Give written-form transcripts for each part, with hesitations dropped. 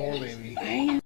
core, maybe.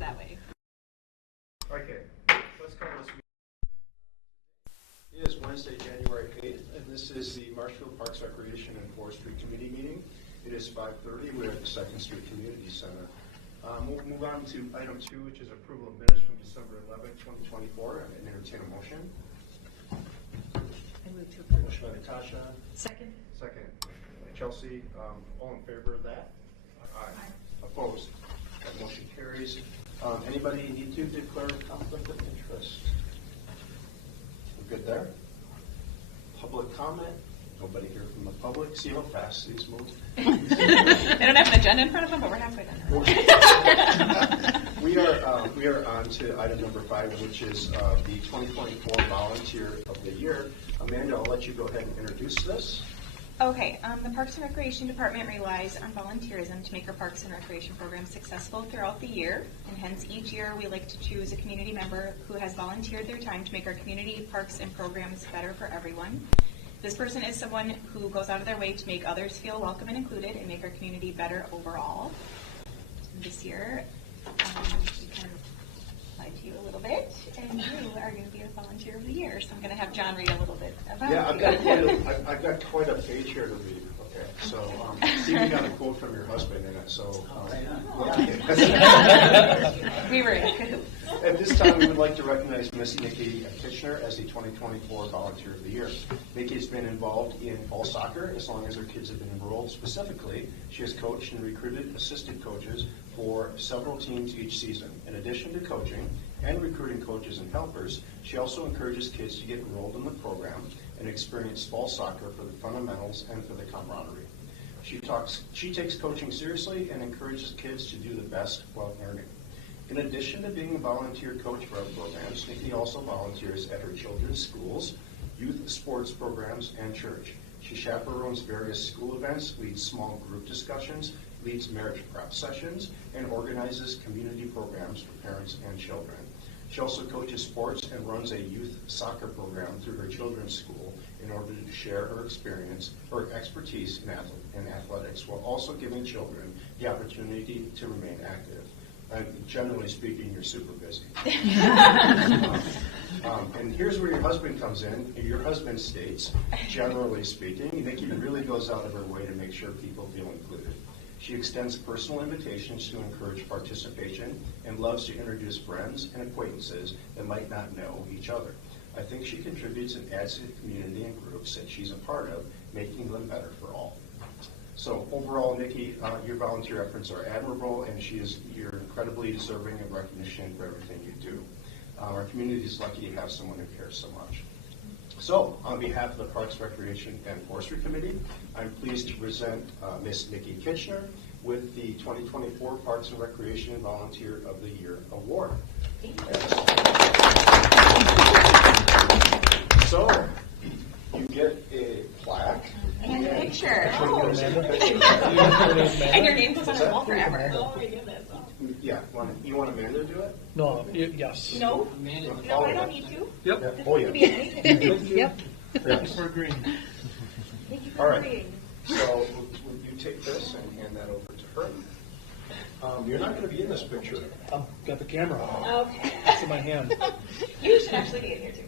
That way. Okay, let's call this meeting. It is Wednesday, January 8th, and this is the Marshfield Parks, Recreation, and Forestry Committee meeting. It is 5:30. We're at the 2nd Street Community Center. We'll move on to item 2, which is approval of minutes from December 11th, 2024, and entertain a motion. I move to approve. Motion by Natasha. Second. Second by Chelsea. All in favor of that? Aye. Opposed? That motion carries. Anybody need to declare a conflict of interest? We're good there? Public comment? Nobody here from the public? See how fast these move? They don't have an agenda in front of them, but we're halfway done. We are on to item number 5, which is the 2024 Volunteer of the Year. Amanda, I'll let you go ahead and introduce this. Okay, the Parks and Recreation Department relies on volunteerism to make our Parks and Recreation program successful throughout the year, and hence each year we like to choose a community member who has volunteered their time to make our community parks and programs better for everyone. This person is someone who goes out of their way to make others feel welcome and included and make our community better overall. This year, we kind of lied to you a little bit, and you are going to be a Volunteer of the Year, so I'm going to have John read a little bit about Yeah, you. I've got quite a page here to read. Okay, so see, we got a quote from your husband in it. So We were in cahoots. At this time, we would like to recognize Miss Nikki Kitchener as the 2024 Volunteer of the Year. Nikki has been involved in fall soccer as long as her kids have been enrolled. Specifically, she has coached and recruited assistant coaches for several teams each season. In addition to coaching and recruiting coaches and helpers, she also encourages kids to get enrolled in the program and experience fall soccer for the fundamentals and for the camaraderie. She takes coaching seriously and encourages kids to do the best while learning. In addition to being a volunteer coach for our programs, Nikki also volunteers at her children's schools, youth sports programs, and church. She chaperones various school events, leads small group discussions, leads marriage prep sessions, and organizes community programs for parents and children. She also coaches sports and runs a youth soccer program through her children's school in order to share her experience or expertise in athletics, while also giving children the opportunity to remain active. Generally speaking, you're super busy. And here's where your husband comes in. Your husband states, generally speaking, Nikki really goes out of her way to make sure people feel included. She extends personal invitations to encourage participation and loves to introduce friends and acquaintances that might not know each other. I think she contributes and adds to the community and groups that she's a part of, making them better for all. So overall, Nikki, your volunteer efforts are admirable, and you're incredibly deserving of recognition for everything you do. Our community is lucky to have someone who cares so much. So, on behalf of the Parks, Recreation, and Forestry Committee, I'm pleased to present Miss Nikki Kitchener with the 2024 Parks and Recreation Volunteer of the Year Award. So, you get a plaque. And a picture. Oh. And your name goes on the wall forever. Oh my goodness. Yeah, you want Amanda to do it? No, yes. No? No, I don't need to. Yep. Yeah. Oh, yeah. Yep. Thank you for agreeing. Thank you for All right. agreeing. So, will you take this and hand that over to her? You're not going to be in this picture. I've got the camera. Okay. It's in my hand. You should actually be in here too.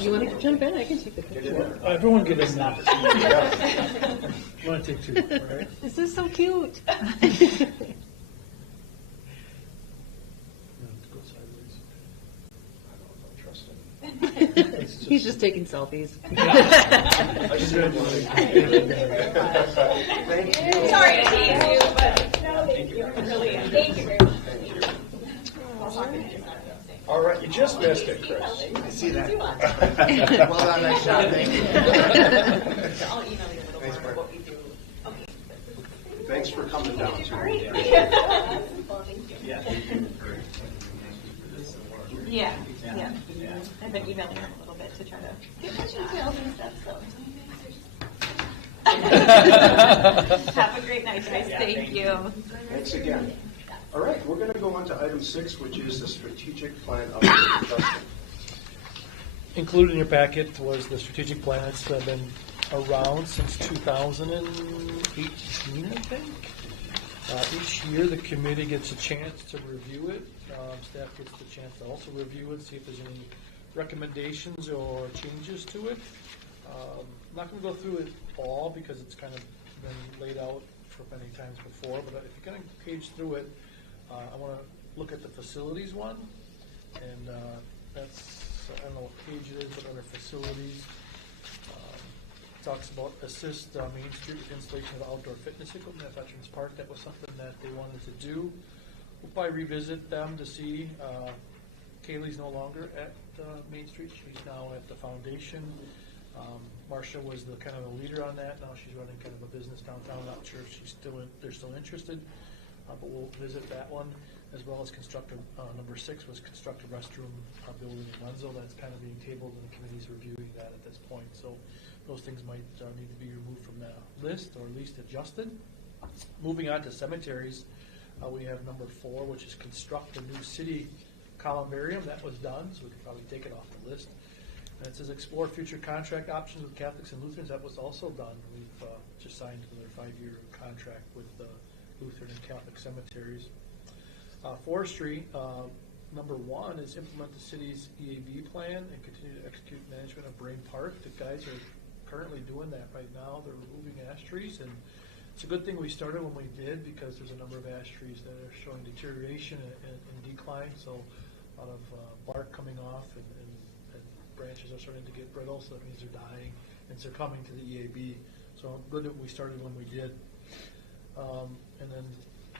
You want to jump in? I can take the Get in picture. there. Everyone get in now. Yeah. You want to take two, all right? This is so cute. Go sideways. I don't know if I trust him. It's He's just taking selfies. I should Thank you. Sorry to tease you, but no, thank you. Really, thank you very much. Thank you. All right, you just missed it, Chris. I see that. Well done, nice job, thank you. I'll email you a little more of what we do. Okay. Thanks for coming down to Great. me. Well, thank you. Yeah. Yeah, yeah. I've been emailing him a little bit to try to get my details and stuff, so. Have a great night, guys. Thank you. Thanks again. All right, we're going to go on to item 6, which is the strategic plan update. Justin. Included in your packet was the strategic plan that's been around since 2018, I think. Each year, the committee gets a chance to review it. Staff gets the chance to also review it, see if there's any recommendations or changes to it. I'm not going to go through it all because it's kind of been laid out for many times before, but if you're going to page through it, I want to look at the facilities one, and that's, I don't know what page it is, but under facilities, talks about assist Main Street with installation of outdoor fitness equipment at Veterans Park. That was something that they wanted to do. We'll probably revisit them to see. Kaylee's no longer at Main Street. She's now at the foundation. Marcia was the kind of a leader on that. Now she's running kind of a business downtown. Not sure if they're still interested, but we'll visit that one, as well as construct number 6 was construct a restroom building in Wenzel. That's kind of being tabled, and the committee's reviewing that at this point. So those things might need to be removed from the list, or at least adjusted. Moving on to cemeteries, we have number 4, which is construct a new city columbarium. That was done, so we could probably take it off the list. And it says explore future contract options with Catholics and Lutherans. That was also done. We've just signed another 5-year contract with Lutheran and Catholic cemeteries. Forestry, number 1 is implement the city's EAB plan and continue to execute management of Brain Park. The guys are currently doing that right now. They're removing ash trees, and it's a good thing we started when we did, because there's a number of ash trees that are showing deterioration and decline. So a lot of bark coming off, and branches are starting to get brittle, so that means they're dying, and they're coming to the EAB. So good that we started when we did. And then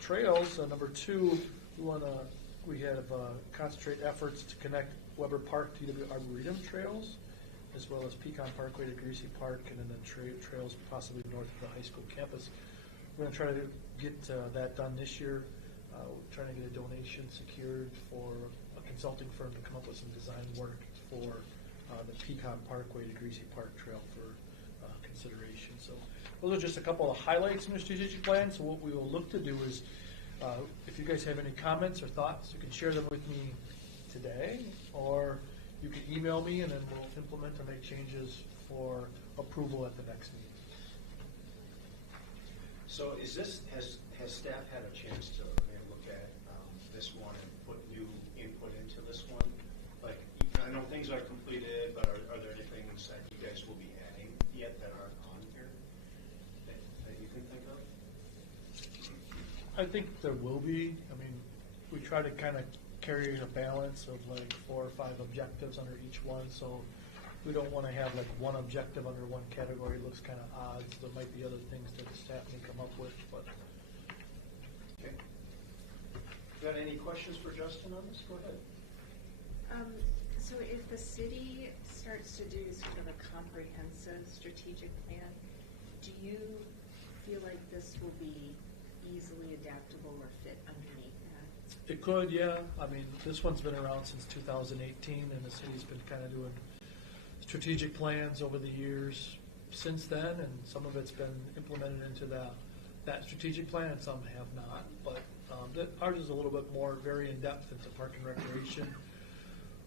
trails, number 2, we want to we have concentrate efforts to connect Weber Park to TW Arboretum trails, as well as Pecan Parkway to Greasy Park, and then the trails possibly north of the high school campus. We're going to try to get that done this year. We're trying to get a donation secured for a consulting firm to come up with some design work for the Pecan Parkway to Greasy Park Trail for consideration. So those are just a couple of highlights in the strategic plan. So what we will look to do is, if you guys have any comments or thoughts, you can share them with me today, or you can email me, and then we'll implement and make changes for approval at the next meeting. So has staff had a chance to look at this one and put new input into this one? Like, I know things are completed, but are there any things that you guys will be adding yet that aren't on here that you can think of? I think there will be. I mean, we try to kind of carry a balance of like 4 or 5 objectives under each one, so we don't want to have like one objective under one category. It looks kind of odd. So there might be other things that the staff may come up with, but. Okay. Got any questions for Justin on this? Go ahead. So if the city starts to do sort of a comprehensive strategic plan, do you feel like this will be easily adaptable or fit underneath that? It could, yeah. I mean, this one's been around since 2018, and the city's been kind of doing strategic plans over the years since then, and some of it's been implemented into that strategic plan, and some have not. But ours is a little bit more very in-depth into park and recreation,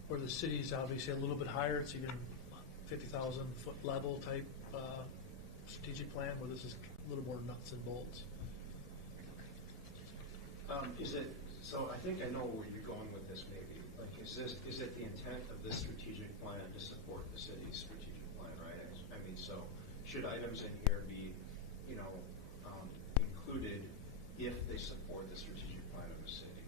where the city's obviously a little bit higher. It's even 50,000-foot level type strategic plan, where this is a little more nuts and bolts. So I think I know where you're going with this maybe. Like, is it the intent of this strategic plan to support the city's strategic plan, right? I mean, so should items in here be, included if they support the strategic plan of the city?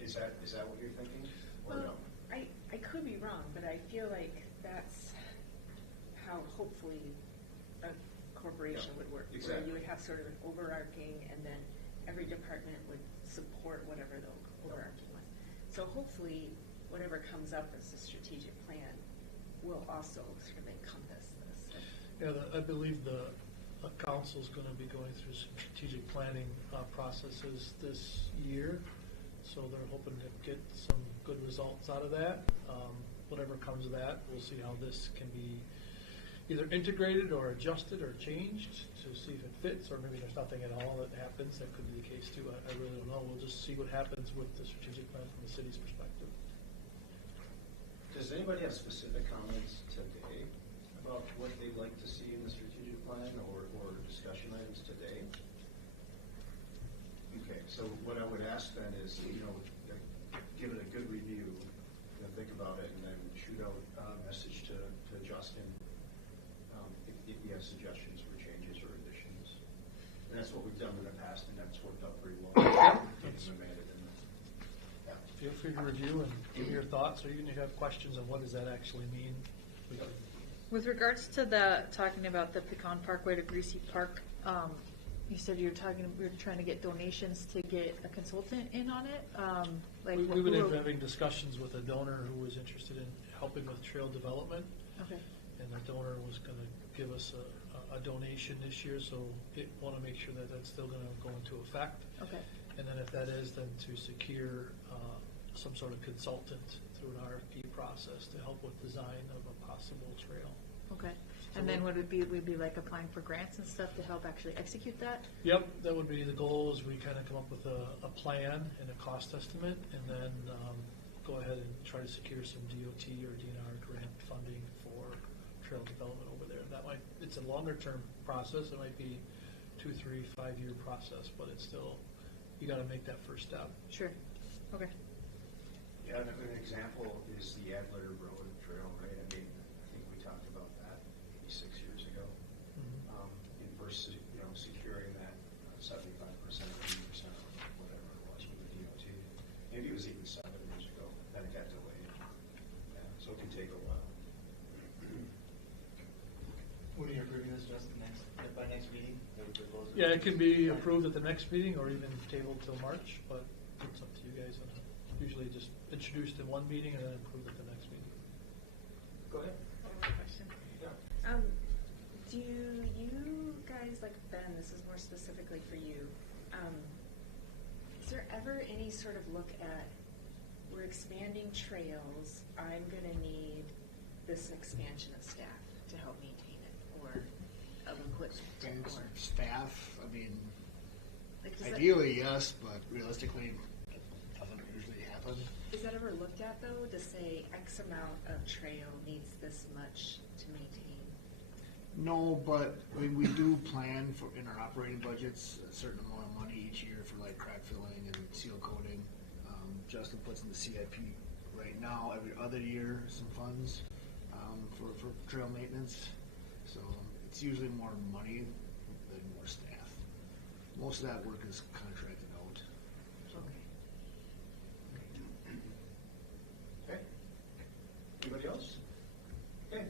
Is that what you're thinking, or no? I could be wrong, but I feel like that's how hopefully a corporation would work. Exactly. Where you would have sort of an overarching, and then every department would support whatever the overarching was. So hopefully, whatever comes up as a strategic plan will also sort of encompass this. Yeah, I believe the council's going to be going through some strategic planning processes this year, so they're hoping to get some good results out of that. Whatever comes of that, we'll see how this can be either integrated or adjusted or changed to see if it fits, or maybe there's nothing at all that happens. That could be the case too. I really don't know. We'll just see what happens with the strategic plan from the city's perspective. Does anybody have specific comments today about what they'd like to see in the strategic plan or discussion items today? Okay, so what I would ask then is, give it a good review, think about it, and then shoot out a message to Justin if you have suggestions for changes or additions. And that's what we've done in the past, and that's worked out pretty well. Feel free to review and give me your thoughts, or even if you have questions on what does that actually mean. With regards to talking about the Pecan Parkway to Greasy Park, you said you were trying to get donations to get a consultant in on it. We've been having discussions with a donor who was interested in helping with trail development. Okay. And the donor was going to give us a donation this year, so want to make sure that that's still going to go into effect. Okay. And then if that is, then to secure some sort of consultant through an RFP process to help with design of a possible trail. Okay. And then would be like applying for grants and stuff to help actually execute that? Yep, that would be the goal, is we kind of come up with a plan and a cost estimate, and then go ahead and try to secure some DOT or DNR grant funding for trail development over there. It's a longer term process. It might be 2, 3, 5 year process, but it's still, you got to make that first step. Sure. Okay. Yeah, an example is the Adler Road Trail, right? I mean, I think we talked about that maybe 6 years ago. In first, securing that 75%, 80%, whatever it was with the DOT. Maybe it was even 7 years ago. Then it got delayed. Yeah, so it can take a while. When are you approving this, Justin, by next meeting? Yeah, it can be approved at the next meeting or even tabled till March, but it's up to you guys on usually just introduced in one meeting and then approved at the next meeting. Go ahead. One more question. Yeah. Do you guys, like Ben, this is more specifically for you, is there ever any sort of look at, we're expanding trails, I'm gonna need this expansion of staff to help maintain it, or of equipment? Thanks, or- staff, I mean, like, does that- ideally, yes, but realistically, it doesn't usually happen. Is that ever looked at though, to say X amount of trail needs this much to maintain? No, but, I mean, we do plan for, in our operating budgets, a certain amount of money each year for like crack filling and seal coating. Justin puts in the CIP right now, every other year, some funds, for trail maintenance. So it's usually more money than more staff. Most of that work is contracted out. So. Okay. Okay. Anybody else? Okay,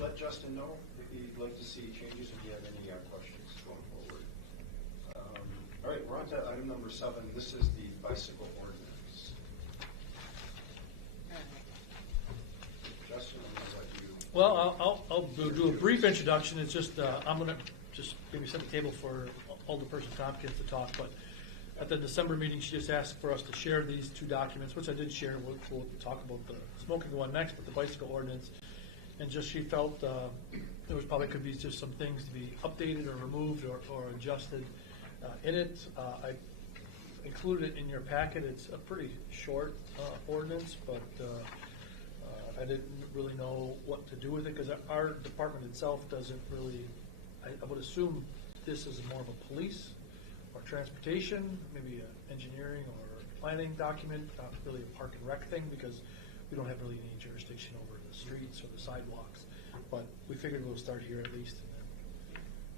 let Justin know if you'd like to see changes, if you have any questions going forward. All right, we're on to item number 7. This is the bicycle ordinance. Justin, I'm going to let you. Well, I'll do a brief introduction. It's just, I'm going to just maybe set the table for Alderperson Tompkins to talk, but at the December meeting, she just asked for us to share these 2 documents, which I did share. We'll talk about the smoking one next, but the bicycle ordinance. And just she felt there was probably could be just some things to be updated or removed or adjusted in it. I included it in your packet. It's a pretty short ordinance, but I didn't really know what to do with it because our department itself doesn't really, I would assume this is more of a police or transportation, maybe an engineering or planning document, not really a park and rec thing because we don't have really any jurisdiction over the streets or the sidewalks. But we figured we'll start here at least and then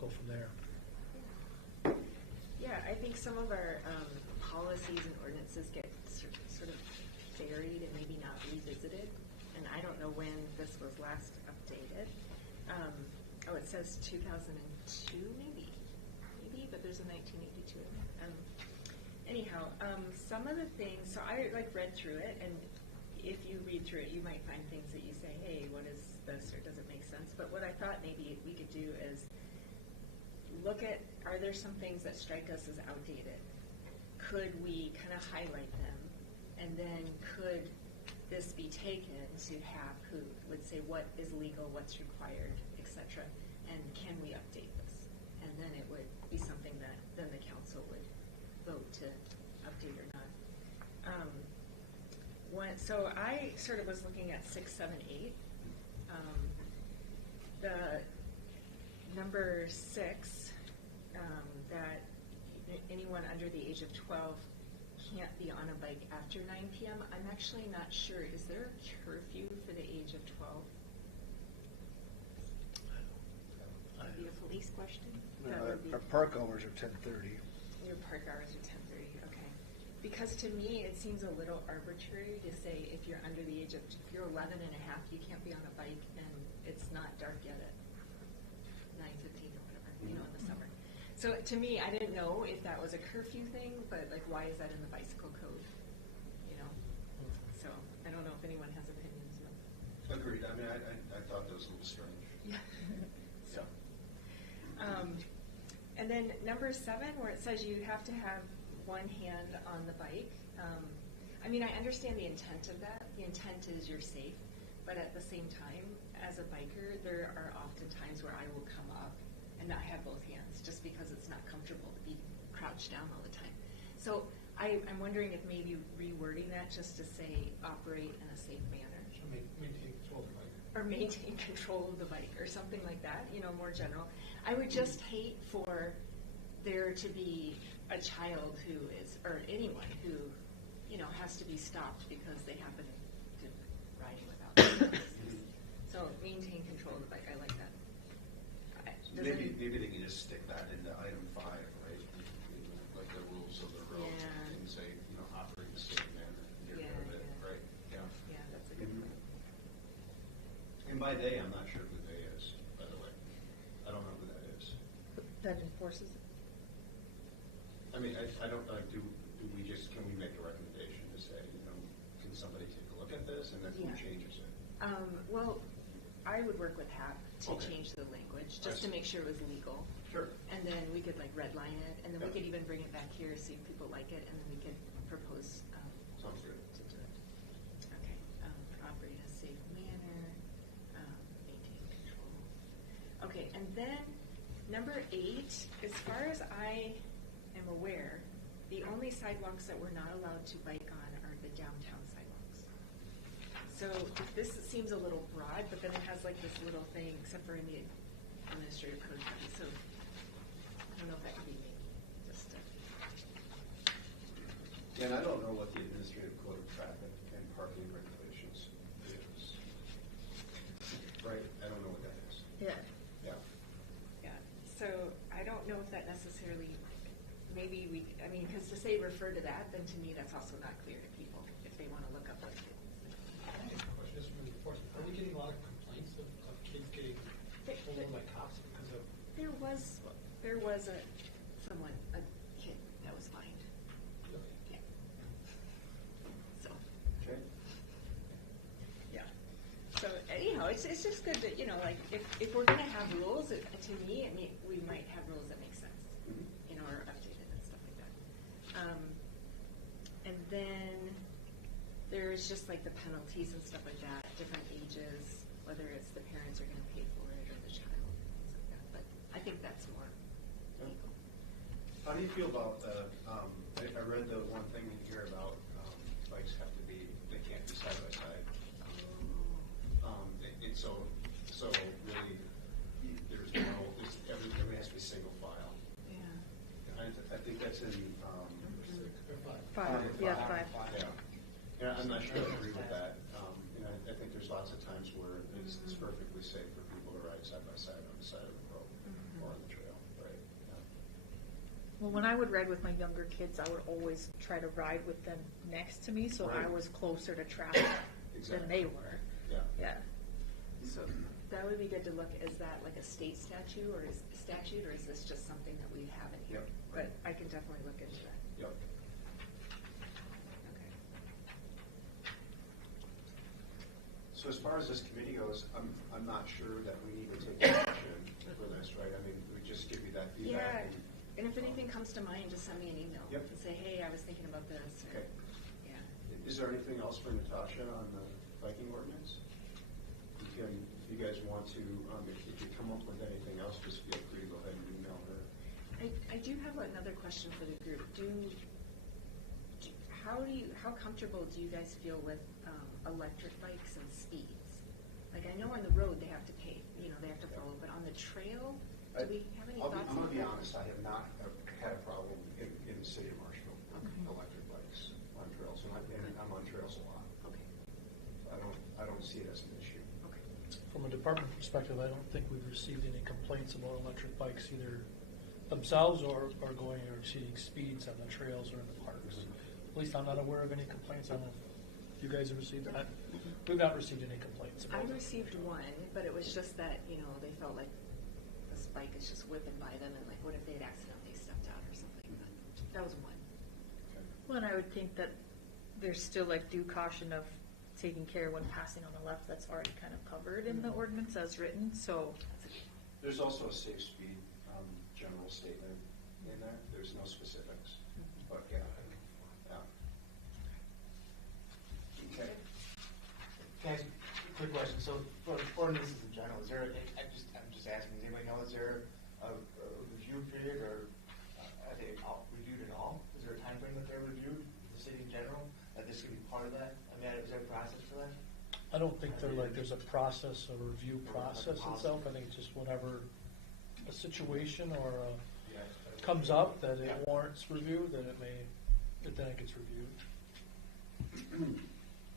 go from there. Yeah, I think some of our policies and ordinances get sort of buried and maybe not revisited. And I don't know when this was last updated. Oh, it says 2002 maybe, but there's a 1982. Anyhow, some of the things, so I read through it, and if you read through it, you might find things that you say, hey, what is this, or does it make sense? But what I thought maybe we could do is look at, are there some things that strike us as outdated? Could we kind of highlight them? And then could this be taken to have who would say what is legal, what's required, etc. And can we update this? And then it would be something that then the council would vote to update or not. So I sort of was looking at 6, 7, 8. The number 6, that anyone under the age of 12 can't be on a bike after 9 p.m. I'm actually not sure. Is there a curfew for the age of 12? Would be a police question? That would be- Our park hours are 10:30. Your park hours are 10:30, okay. Because to me, it seems a little arbitrary to say if you're under the age of, if you're 11 and a half, you can't be on a bike and it's not dark yet at 9:15 or whatever, in the summer. So to me, I didn't know if that was a curfew thing, but why is that in the bicycle code? So I don't know if anyone has opinions. No. Agreed. I mean, I thought that was a little strange. Yeah. So, and then number 7, where it says you have to have one hand on the bike. I mean, I understand the intent of that. The intent is you're safe, but at the same time, as a biker, there are often times where I will come up and not have both hands, just because it's not comfortable to be crouched down all the time. So I'm wondering if maybe rewording that just to say operate in a safe manner. Maintain control of the bike. Or maintain control of the bike, or something like that, more general. I would just hate for there to be a child who is, or anyone who, has to be stopped because they happen to riding without license. So maintain control of the bike, I like that. Maybe they can just stick that into item 5, right? Like the rules of the road, Yeah. and say, operate in a safe manner, get rid of it, Yeah. right? Yeah. Yeah, that's a good point. And by they, I'm not sure who they is, by the way. I don't know who that is. That enforces it. I mean, I don't, do we just, can we make a recommendation to say, somebody take a look at this, and then who Yeah. changes it? Well, I would work with HAP to Okay. change the language, I just to see. make sure it was legal. Sure. And then we could like redline it, and then we Yeah. could even bring it back here, see if people like it, and then we could propose Sounds good. to do it. Okay, operate in a safe manner, maintain control. Okay, and then number 8, as far as I am aware, the only sidewalks that we're not allowed to bike on are the downtown sidewalks. So this seems a little broad, but then it has like this little thing, except for in the administrative code copy, so I don't know if that could be maybe just And I don't know what the administrative code of traffic and parking regulations is. Right? I don't know what that is. Yeah. Yeah. yeah. So I don't know if that necessarily, maybe we, I mean, because to say refer to that, then to me, that's also not clear to people if they want to look up what it is. I have a question, just from the reports. Are we getting a lot of complaints of kids getting pulled over by cops because of? There was a kid that was fined. Yeah. So, Okay. yeah. So anyhow, it's just good that, like, if we're gonna have rules, to me, I mean, we might have rules that make sense, Mhm. or updated and stuff like that. And then there's just like the penalties and stuff like that, different ages, whether it's the parents are gonna pay for it or the child, things like that. But I think that's more legal. How do you feel about the, I read the one thing in here about bikes have to be, they can't be side by side. And so really, there's no, everything has to be single file. Yeah. I think that's in, Five. Yeah, five. yeah. Yeah, I'm not sure I agree with that. I think there's lots of times where it's perfectly safe for people to ride side by side on the side of the road or on the trail, right? Yeah. Well, when I would ride with my younger kids, I would always try to ride with them next to me, so I Right. was closer to traffic than Exactly. they were. Yeah. Yeah. So that would be good to look, is that like a state statute, or is this just something that we have in here? Yep. But I can definitely look into that. Yep. Okay. So as far as this committee goes, I'm not sure that we need to take action for this, right? I mean, we just give you that Yeah, feedback. and if anything comes to mind, just send me an email. Yep. And say, hey, I was thinking about this. or- Okay. Yeah. Is there anything else for Natasha on the biking ordinance? If you guys want to, if you come up with anything else, just feel free to go ahead and email her. I do have another question for the group. How comfortable do you guys feel with electric bikes and speeds? Like, I know on the road they have to pay, they have to follow, but on the trail, do we have any thoughts I'm on going to be that? honest, I have not had a problem in the city of Marshfield with electric bikes on trails, and I'm on trails a lot. Okay, I don't see it as an issue. okay. From a department perspective, I don't think we've received any complaints about electric bikes, either themselves or going or exceeding speeds on the trails or in the parks. At least I'm not aware of any complaints. I don't know if you guys have received that. We've not received any complaints I about it. received one, but it was just that, they felt like this bike is just whipping by them, and like, what if they'd accidentally stepped out or something? But that was one. Well, and I would think that there's still like due caution of taking care when passing on the left. That's already kind of covered in the ordinance as written, so. There's also a safe speed general statement in there. There's no specifics, but yeah. Okay. Can I ask a quick question? So for ordinances in general, is there, I'm just asking, does anybody know, is there a review period, or are they all reviewed at all? Is there a time frame that they're reviewed, the city in general, that this could be part of that? I mean, is there a process for that? I don't think there's a process, a review process itself. I think it's just whenever a situation or comes up that it warrants review, then then it gets reviewed.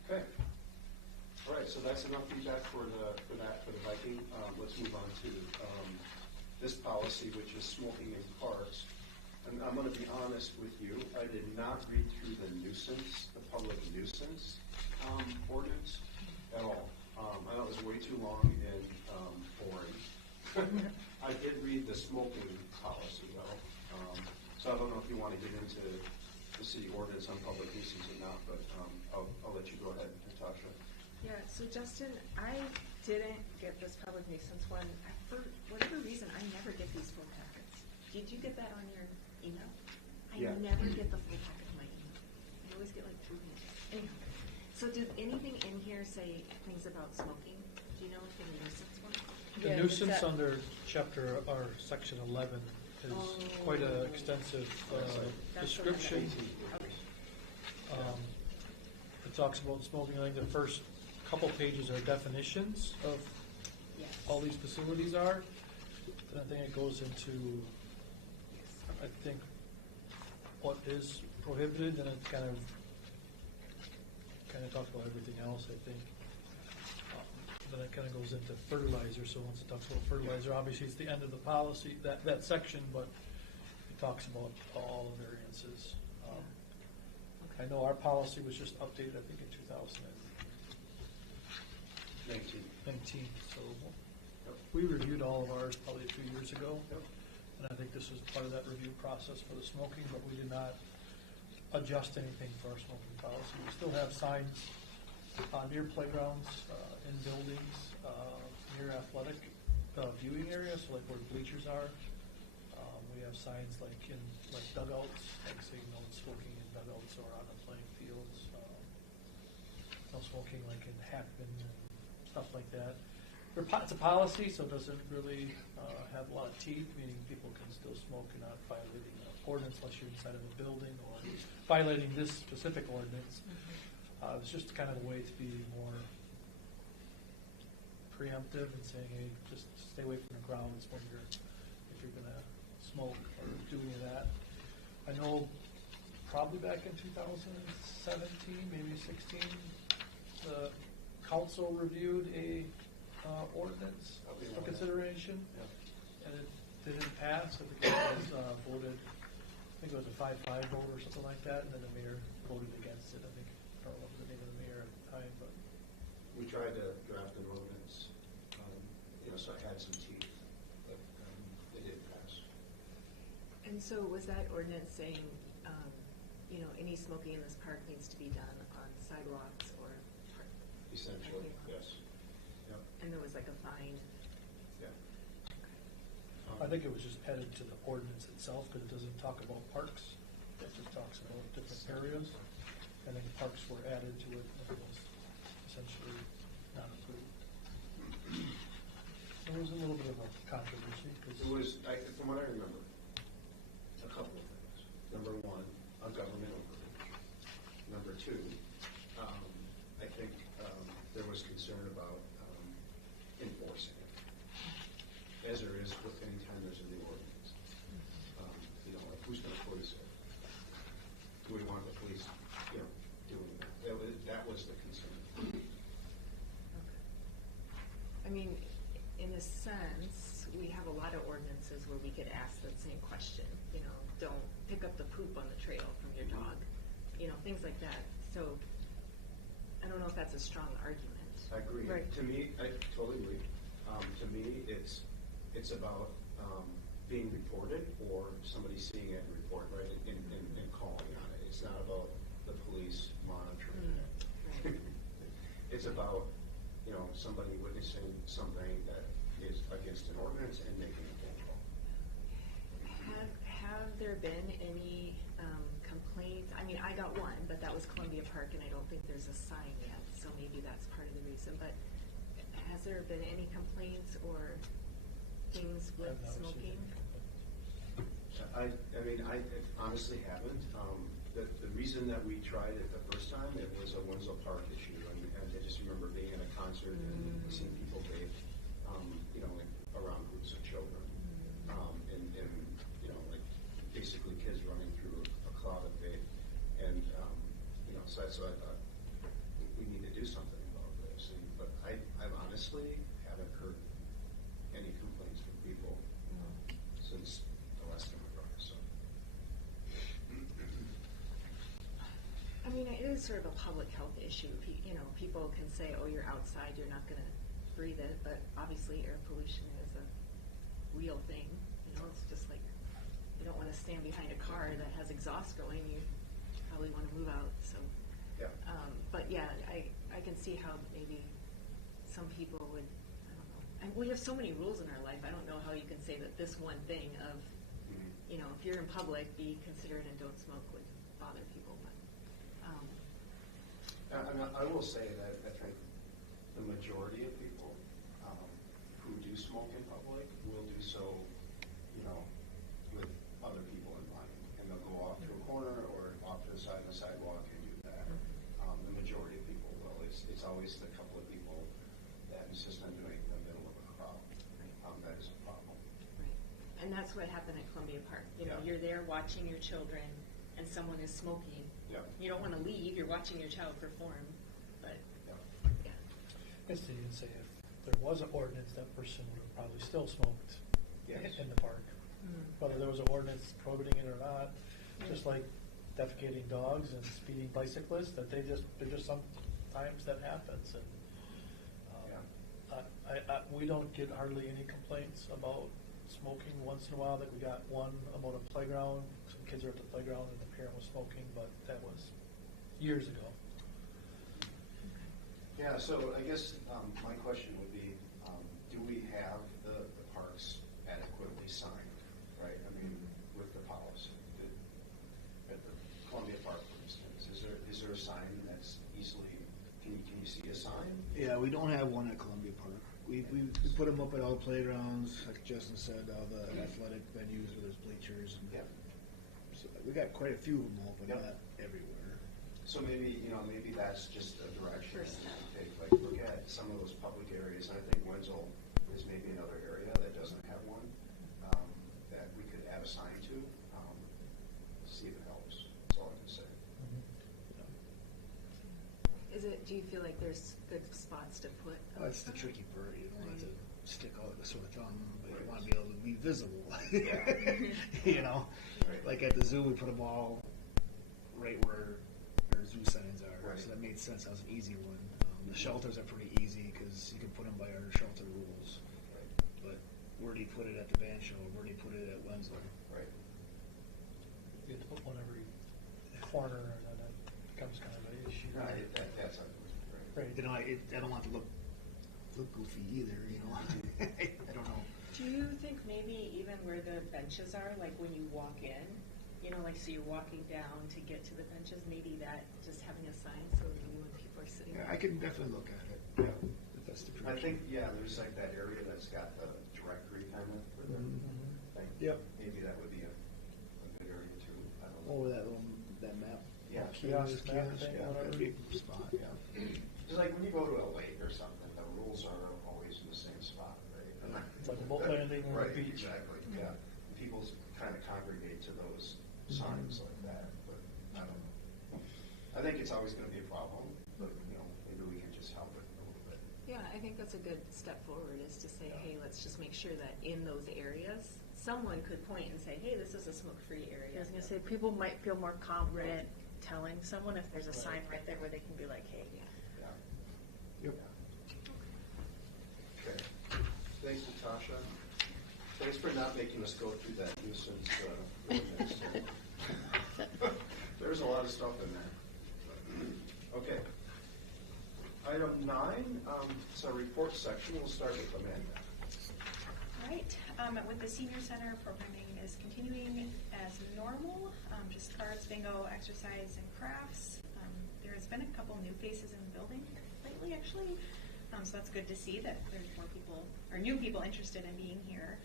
Okay. All right, so that's enough feedback for the biking. Let's move on to this policy, which is smoking in parks. And I'm going to be honest with you, I did not read through the public nuisance ordinance at all. I thought it was way too long and boring. I did read the smoking policy though, so I don't know if you want to get into the city ordinance on public nuisance or not, but I'll let you go ahead, Natasha. Yeah, so Justin, I didn't get this public nuisance one. For whatever reason, I never get these full packets. Did you get that on your email? I Yeah. never get the full packet of my email. I always get like 3 minutes. Anyhow, so did anything in here say things about smoking? Do you know if the nuisance one? The Yeah, nuisance is that- under chapter, or section 11 is quite an extensive That's the one that description. Okay. It talks about smoking. I think the first couple pages are definitions of Yes. all these facilities are. And I think it goes into, I think, what is prohibited, and it kind of talks about everything else, I think. Then it kind of goes into fertilizer, so once it talks about fertilizer, obviously it's the end of the policy, that section, but it talks about all the variances. I know our policy was just updated, I think, in 2019, so we reviewed all of ours probably 2 years ago. Yep. And I think this was part of that review process for the smoking, but we did not adjust anything for our smoking policy. We still have signs near playgrounds, in buildings, near athletic viewing areas, so like where bleachers are. We have signs like in dugouts, like saying no smoking in dugouts or on the playing fields. No smoking like in Hackman and stuff like that. It's a policy, so it doesn't really have a lot of teeth, meaning people can still smoke and not violating the ordinance unless you're inside of a building or violating this specific ordinance. It's just kind of a way to be more preemptive and saying, hey, just stay away from the grounds when if you're going to smoke or do any of that. I know probably back in 2017, maybe 16, the council reviewed a ordinance for consideration, and it didn't pass. I think it was voted, I think it was a 5-5 vote or something like that, and then the mayor voted against it. I think, I don't remember the name of the mayor at the time, but We tried to draft an ordinance, so it had some teeth, but it didn't pass. And so was that ordinance saying, any smoking in this park needs to be done on sidewalks or park? Essentially, yes. Yep. And there was like a fine? Yeah. I think it was just added to the ordinance itself, because it doesn't talk about parks. It just talks about different areas. And then the parks were added to it, and it was essentially not approved. There was a little bit of a controversy, because It was, from what I remember, a couple of things. Number one, a government overreach. Number two, I think there was concern about enforcing it, as there is with any time there's a new ordinance. Like who's going to police it? Do we want the police, doing that? That was the concern. I mean, in a sense, we have a lot of ordinances where we could ask that same question, don't pick up the poop on the trail from your dog, things like that. So I don't know if that's a strong argument. I agree. Right. To me, I totally agree. To me, it's about being reported or somebody seeing it and report, right, and calling on it. It's not about the police monitoring it. Right. It's about, somebody witnessing something that is against an ordinance and making a phone call. Have there been any complaints? I mean, I got one, but that was Columbia Park, and I don't think there's a sign yet, so maybe that's part of the reason. But has there been any complaints or things with I've never seen smoking? anything. I honestly haven't. The reason that we tried it the first time, it was a Winslow Park issue, and I just remember being in a concert and seeing people vape, around groups of children, and like basically kids running through a cloud of vape, and so I thought we need to do something about this, but I honestly haven't heard any complaints from people since the last time I brought this up. I mean, it is sort of a public health issue. People can say, oh, you're outside, you're not going to breathe it, but obviously air pollution is a real thing. It's just like you don't want to stand behind a car that has exhaust going. You probably want to move out. So Yeah. But yeah, I can see how maybe some people would, I don't know. And we have so many rules in our life, I don't know how you can say that this one thing of, you know, if you're in public, be considerate and don't smoke would bother people, but, And I will say that I think the majority of people who do smoke in public will do so, you know, with other people in mind. And they'll go off to a corner or off to the side of the sidewalk and do that. The majority of people will. It's always the couple of people that insist on doing it in the middle of a crowd. That is a problem. right. And that's what happened at Columbia Park. You know, Yeah. you're there watching your children and someone is smoking. Yeah. You don't want to leave, you're watching your child perform, but, Yeah. yeah. I guess they didn't say if there was an ordinance, that person would have probably still smoked Yes. in the park. Whether there was an ordinance prohibiting it or not, just like defecating dogs and speeding bicyclists, that they're just sometimes that happens. And we don't get hardly any complaints about smoking. Once in a while, that we got one about a playground. Some kids were at the playground and the parent was smoking, but that was years ago. Yeah, so I guess my question would be, do we have the parks adequately signed, right? I mean, with the policy. At the Columbia Park, for instance, is there a sign that's easily, can you see a sign? Yeah, we don't have one at Columbia Park. We put them up at all the playgrounds, like Justin said, all the athletic venues where there's bleachers. And Yeah. so we got quite a few of them open, Yep. not everywhere. So maybe that's just a direction First to step. take. Like, look at some of those public areas, and I think Wenzel is maybe another area that doesn't have one, that we could add a sign to, see if it helps. That's all I can say. Do you feel like there's good spots to put? That's the tricky part. You don't want it to stick out a sore thumb, but you Right. want to be able to be visible. Yeah. You know, Right. like at the zoo, we put them all right where our zoo signs are. Right. So that made sense. That was an easy one. The shelters are pretty easy because you can put them by our shelter rules. Right. But where do you put it at the band show? Where do you put it at Wenzel? Right. You have to put one every corner, and then it becomes kind of an issue. Right, that's right. Right. You know, I don't want to look goofy either. You know, I don't know. Do you think maybe even where the benches are, like when you walk in, you know, like so you're walking down to get to the benches, maybe that just having a sign so that when people are sitting Yeah, there. I can definitely look at it. Yeah. If that's the I direction. think, there's like that area that's got the directory kind of for the thing. Yep. Maybe that would be a good area too. I don't know. Over that map. Yeah. Kiosk map thing, yeah, whatever. That'd be a spot. Yeah. It's like when you go to a lake or something, the rules are always in the same spot, right? It's like a boat landing or a Right, beach. exactly, yeah. People kind of congregate to those signs like that, but I don't know. I think it's always going to be a problem, but, maybe we can just help it a little bit. Yeah, I think that's a good step forward is to say, hey, let's just make sure that in those areas, someone could point and say, hey, this is a smoke-free area. I was gonna say, people might feel more confident telling someone if there's a sign right there where they can be like, hey. Yeah. Yep. Okay. Thanks, Natasha. Thanks for not making us go through that nuisance ordinance. There's a lot of stuff in there. Okay. Item 9, it's our report section. We'll start with Amanda. All right, with the senior center, programming is continuing as normal, just cards, bingo, exercise, and crafts. There has been a couple new faces in the building lately, actually, so that's good to see that there's more people, or new people interested in being here.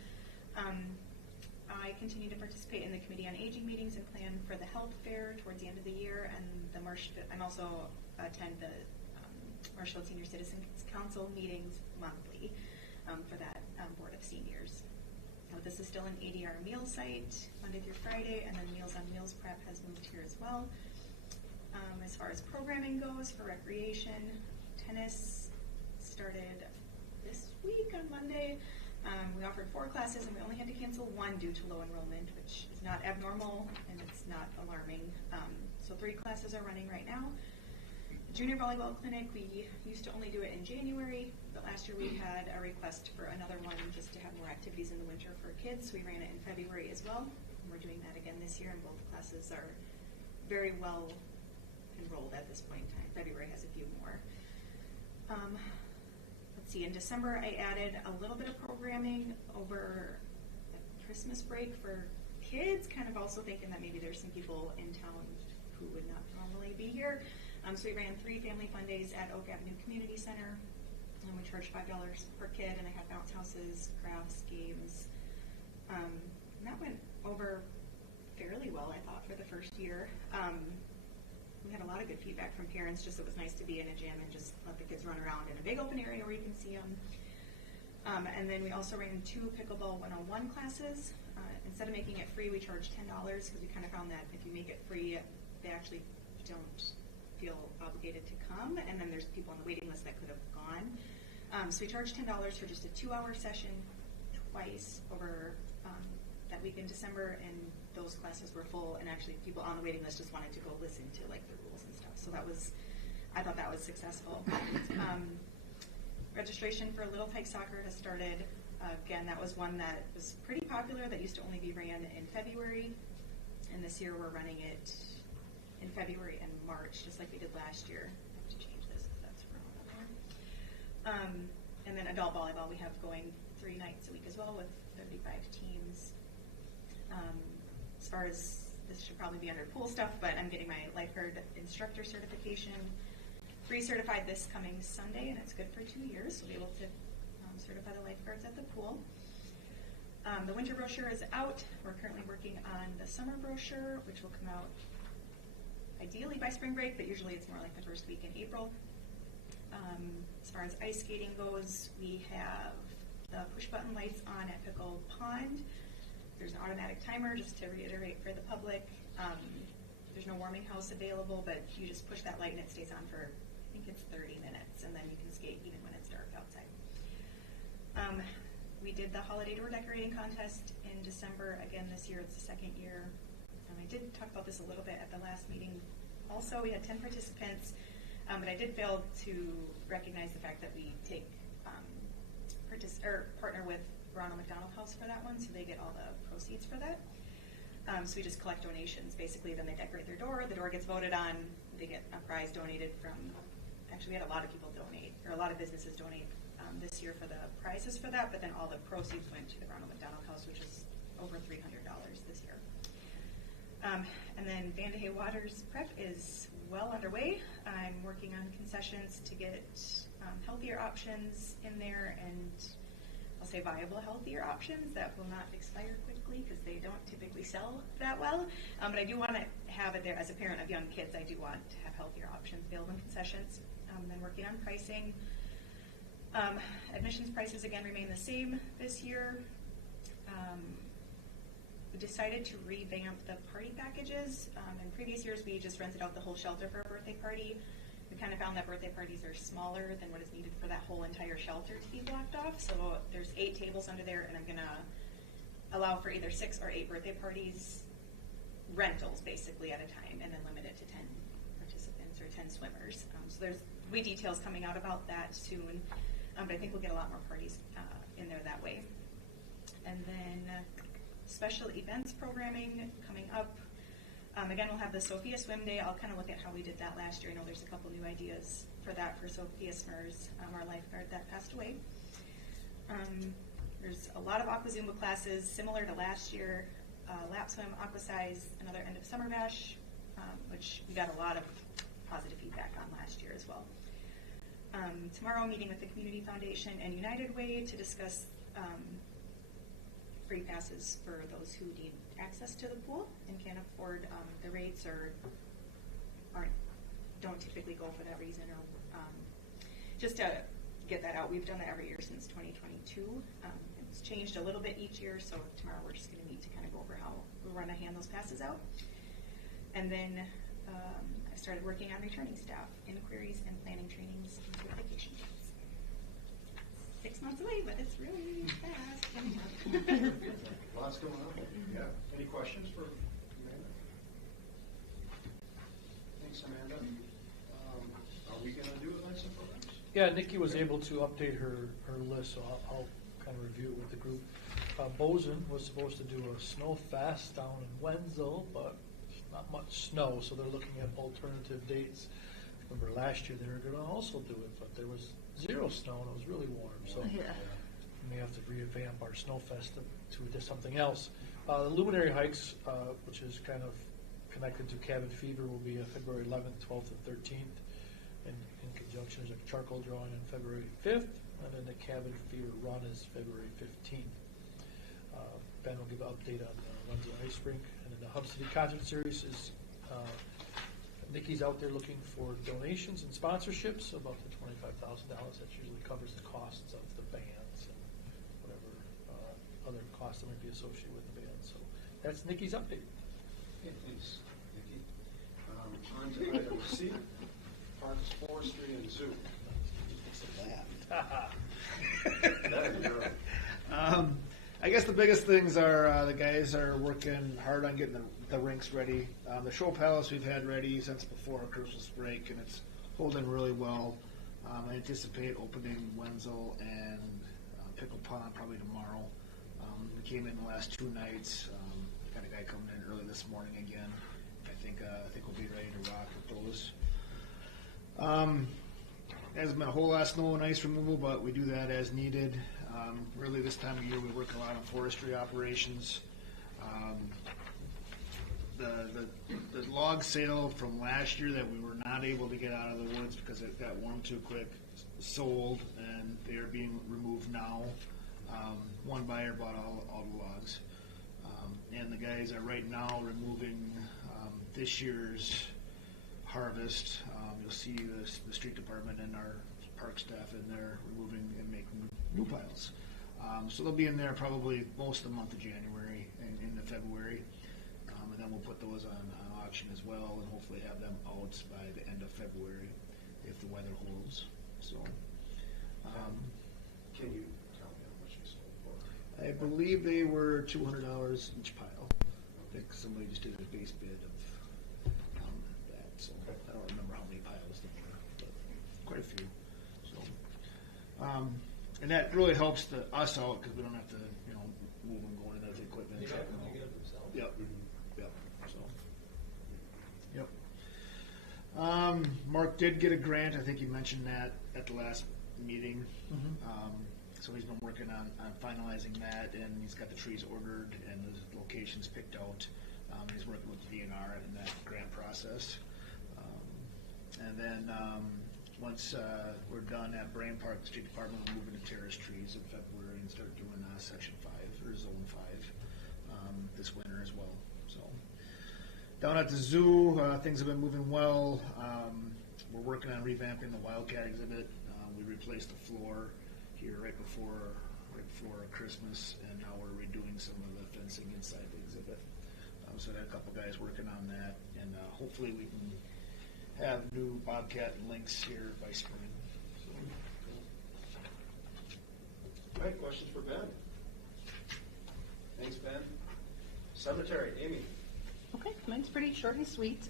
I continue to participate in the Committee on Aging meetings and plan for the health fair towards the end of the year, and the I'm also attend the Marshfield Senior Citizens Council meetings monthly for that Board of Seniors. Now, this is still an ADR meal site, Monday through Friday, and then Meals on Wheels Prep has moved here as well. As far as programming goes for recreation, tennis started this week on Monday. We offered 4 classes and we only had to cancel 1 due to low enrollment, which is not abnormal and it's not alarming. So 3 classes are running right now. Junior volleyball clinic, we used to only do it in January, but last year we had a request for another one just to have more activities in the winter for kids. We ran it in February as well. And we're doing that again this year, and both classes are very well enrolled at this point in time. February has a few more. Let's see, in December I added a little bit of programming over Christmas break for kids, kind of also thinking that maybe there's some people in town who would not normally be here. So we ran 3 family fun days at Oak Avenue Community Center, and we charged $5 per kid, and I had bounce houses, crafts, games. And that went over fairly well, I thought, for the first year. We had a lot of good feedback from parents, just it was nice to be in a gym and just let the kids run around in a big open area where you can see them. And then we also ran 2 pickleball 101 classes. Instead of making it free, we charged $10 because we kind of found that if you make it free, they actually don't feel obligated to come. And then there's people on the waiting list that could have gone. So we charged $10 for just a 2-hour session twice over that week in December, and those classes were full, and actually people on the waiting list just wanted to go listen to like the rules and stuff. So that was, I thought that was successful. Registration for Little Tyke Soccer has started. Again, that was one that was pretty popular that used to only be ran in February, and this year we're running it in February and March, just like we did last year. I have to change this because that's wrong up there. And then adult volleyball we have going 3 nights a week as well with 35 teams. As far as, this should probably be under pool stuff, but I'm getting my lifeguard instructor certification recertified this coming Sunday, and it's good for 2 years. We'll be able to certify the lifeguards at the pool. The winter brochure is out. We're currently working on the summer brochure, which will come out ideally by spring break, but usually it's more like the first week in April. As far as ice skating goes, we have the push button lights on at Pickle Pond. There's an automatic timer, just to reiterate for the public. There's no warming house available, but you just push that light and it stays on for, I think it's 30 minutes, and then you can skate even when it's dark outside. We did the holiday door decorating contest in December. Again, this year it's the 2nd year. I did talk about this a little bit at the last meeting. Also, we had 10 participants, but I did fail to recognize the fact that we take partner with Ronald McDonald House for that one, so they get all the proceeds for that. So we just collect donations. Basically, then they decorate their door. The door gets voted on. They get a prize donated from. Actually, we had a lot of people donate, or a lot of businesses donate this year for the prizes for that. But then all the proceeds went to the Ronald McDonald House, which is over $300 this year. And then Vandahay Waters prep is well underway. I'm working on concessions to get healthier options in there, and I'll say viable, healthier options that will not expire quickly because they don't typically sell that well. But I do want to have it there as a parent of young kids. I do want to have healthier options available in concessions. Then working on pricing. Admissions prices again remain the same this year. We decided to revamp the party packages. In previous years, we just rented out the whole shelter for a birthday party. We kind of found that birthday parties are smaller than what is needed for that whole entire shelter to be blocked off. So there's 8 tables under there, and I'm going to allow for either 6 or 8 birthday parties, rentals basically at a time, and then limit it to 10 participants or 10 swimmers. So there's details coming out about that soon, but I think we'll get a lot more parties in there that way. And then special events programming coming up. Again, we'll have the Sophia Swim Day. I'll kind of look at how we did that last year. I know there's a couple new ideas for that for Sophia Smers, our lifeguard that passed away. There's a lot of Aqua Zumba classes similar to last year. Lap swim, aqua size, another end of summer bash, which we got a lot of positive feedback on last year as well. Tomorrow, meeting with the Community Foundation and United Way to discuss free passes for those who need access to the pool and can't afford the rates or don't typically go for that reason, or just to get that out. We've done that every year since 2022. It's changed a little bit each year, so tomorrow we're just going to meet to kind of go over how we're going to hand those passes out. And then I started working on returning staff inquiries and planning trainings and certification dates. 6 months away, but it's really fast. Lots going on. Yeah. Any questions for Amanda? Thanks, Amanda. Are we going to do it like some programs? Yeah, Nikki was able to update her list, so I'll kind of review it with the group. Bozen was supposed to do a snow fast down in Wenzel, but not much snow, so they're looking at alternative dates. Remember last year they were going to also do it, but there was 0 snow and it was really warm, so Yeah. we may have to revamp our snow fest to something else. The luminary hikes, which is kind of connected to cabin fever, will be February 11th, 12th, and 13th. In conjunction, there's a charcoal drawing on February 5th, and then the cabin fever run is February 15th. Ben will give an update on runs at Ice Rink, and then the Hub City Concert Series is Nikki's out there looking for donations and sponsorships, about the $25,000. That usually covers the costs of the bands and whatever other costs that might be associated with the band. So that's Nikki's update. Okay, thanks, Vicki. On to item C, Parks, Forestry, and Zoo. I guess the biggest things are the guys are working hard on getting the rinks ready. The show palace we've had ready since before Christmas break, and it's holding really well. I anticipate opening Wenzel and Pickle Pond probably tomorrow. We came in the last 2 nights. Got a guy coming in early this morning again. I think we'll be ready to rock with those. Hasn't been a whole lot of snow and ice removal, but we do that as needed. Really, this time of year, we work a lot on forestry operations. The log sale from last year that we were not able to get out of the woods because it got warm too quick sold, and they are being removed now. One buyer bought all the logs. And the guys are right now removing this year's harvest. You'll see the street department and our park staff in there removing and making new piles. So they'll be in there probably most of the month of January and into February. And then we'll put those on auction as well and hopefully have them out by the end of February if the weather holds. So, Can you tell me how much you sold for? I believe they were $200 each pile. I think somebody just did a base bid of that, so I don't remember how many piles there were, but quite a few. So, and that really helps us out because we don't have to, move and go into the equipment. They got to get it themselves. Yep. Yep. So. Yep. Mark did get a grant. I think he mentioned that at the last meeting. So he's been working on finalizing that, and he's got the trees ordered and the locations picked out. He's working with the DNR in that grant process. And then once we're done at Brain Park, the street department will move into terrace trees in February and start doing Section 5 or Zone 5 this winter as well. So down at the zoo, things have been moving well. We're working on revamping the Wildcat exhibit. We replaced the floor here right before Christmas, and now we're redoing some of the fencing inside the exhibit. So I got a couple guys working on that, and hopefully we can have new Bobcat and Lynx here by spring. So, All right, questions for Ben? Thanks, Ben. Cemetery, Amy. Okay, mine's pretty short and sweet.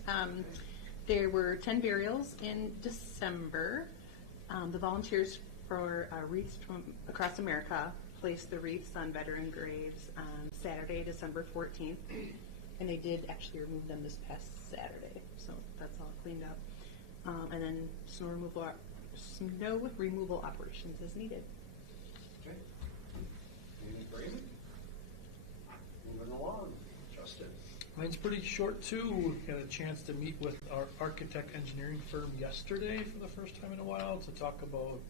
There were 10 burials in December. The volunteers for Wreaths from Across America placed the wreaths on veteran graves on Saturday, December 14th. And they did actually remove them this past Saturday, so that's all cleaned up. And then snow removal operations as needed. Okay. Anything for Amy? Moving along. Justin. Mine's pretty short too. Got a chance to meet with our architect engineering firm yesterday for the first time in a while to talk about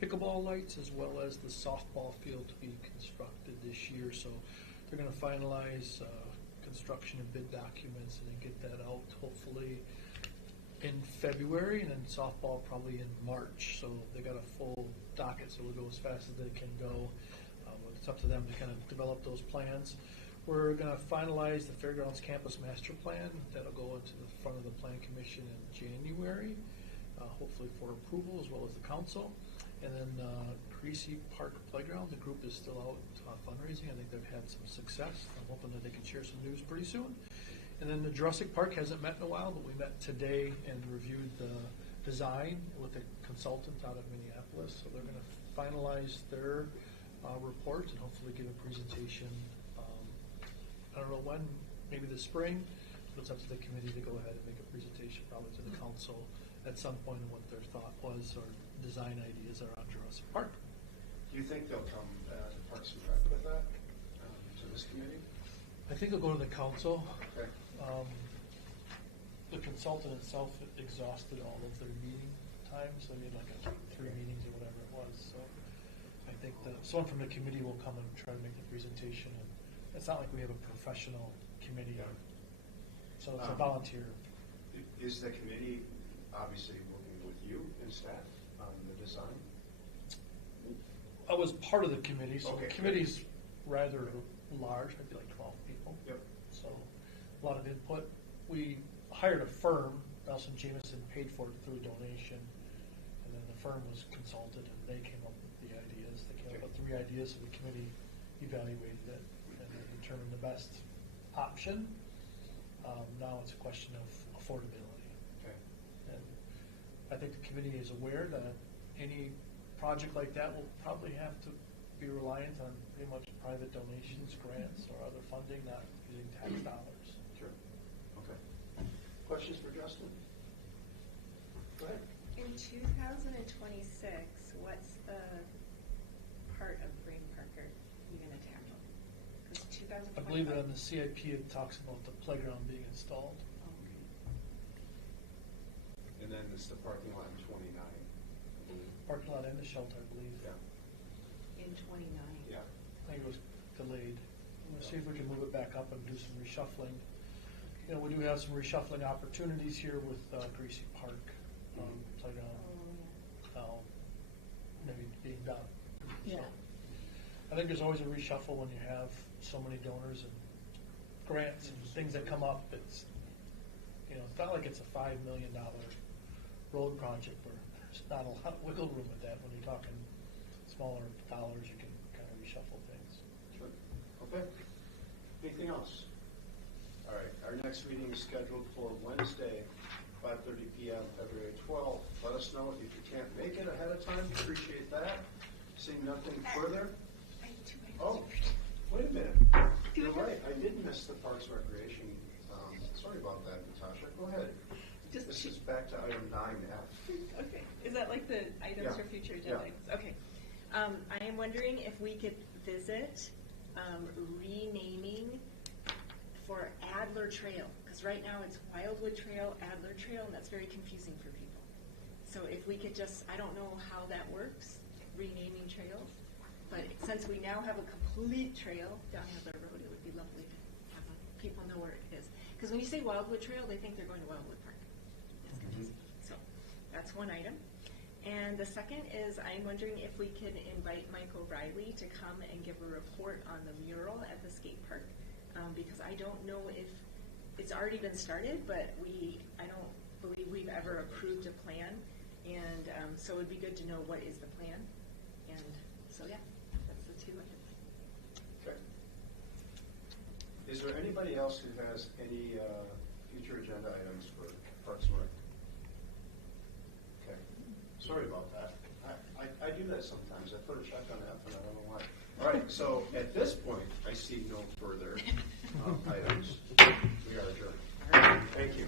pickleball lights as well as the softball field to be constructed this year. So they're going to finalize construction and bid documents and then get that out hopefully in February, and then softball probably in March. So they got a full docket, so we'll go as fast as they can go. It's up to them to kind of develop those plans. We're going to finalize the Fairgrounds Campus Master Plan. That'll go into the front of the Plan Commission in January, hopefully for approval as well as the council. And then Greasy Park Playground, the group is still out fundraising. I think they've had some success. I'm hoping that they can share some news pretty soon. And then the Jurassic Park hasn't met in a while, but we met today and reviewed the design with a consultant out of Minneapolis. So they're going to finalize their report and hopefully give a presentation. I don't know when, maybe this spring. it's up to the committee to go ahead and make a presentation probably to the council at some point on what their thought was or design ideas are on Jurassic Park. Do you think they'll come to Parks and Rec with that, to this committee? I think it'll go to the council. Okay. The consultant itself exhausted all of their meeting time, so they had like 3 meetings or whatever it was. So I think someone from the committee will come and try to make the presentation. And it's not like we have a professional committee, so it's a volunteer. Is the committee obviously working with you and staff on the design? I was part of the committee, so Okay, the committee's rather large, maybe like 12 people. Yep. So a lot of input. We hired a firm, Nelson Jameson paid for it through a donation, and then the firm was consulted and they came up with the ideas. They came up with 3 ideas, so the committee evaluated it and then determined the best option. Now it's a question of affordability. Okay. And I think the committee is aware that any project like that will probably have to be reliant on pretty much private donations, grants, or other funding, not using tax dollars. Sure. Okay. Questions for Justin? Go ahead. In 2026, what's the part of Green Park are you going to tackle? Because 2025. I believe that on the CIP it talks about the playground being installed. Okay. And then it's the parking lot in 29. I believe. Parking lot and the shelter, I believe. Yeah. In 29. Yeah. I think it was delayed. I'm gonna see if we can move it back up and do some reshuffling. You know, we do have some reshuffling opportunities here with Greasy Park playground maybe being done. Yeah. So, I think there's always a reshuffle when you have so many donors and grants and things that come up. It's not like it's a $5 million road project where there's not a lot of wiggle room with that. When you're talking smaller dollars, you can kind of reshuffle things. Sure. Okay. Anything else? All right. Our next meeting is scheduled for Wednesday, 5:30 p.m., February 12th. Let us know if you can't make it ahead of time. Appreciate that. Seeing nothing further. I have 2 items. Oh, wait a minute. You're right. I did miss the Parks Recreation. Sorry about that, Natasha. Go ahead. This is back to item 9F. Okay, is that like the items Yeah. for future agenda Yeah. items? Okay. I am wondering if we could visit renaming for Adler Trail, because right now it's Wildwood Trail, Adler Trail, and that's very confusing for people. So if we could just, I don't know how that works, renaming trails, but since we now have a complete trail down Adler Road, it would be lovely to have people know where it is. Because when you say Wildwood Trail, they think they're going to Wildwood Park. So that's one item. And the second is I'm wondering if we could invite Mike O'Reilly to come and give a report on the mural at the skate park. Because I don't know if it's already been started, but I don't believe we've ever approved a plan. And so it would be good to know what is the plan. And so, yeah, that's the 2 items. Okay. Is there anybody else who has any future agenda items for Parks and Rec? Okay. Sorry about that. I do that sometimes. I put a check on F and I don't know why. All right, so at this point, I see no further items. We are adjourned. Thank you.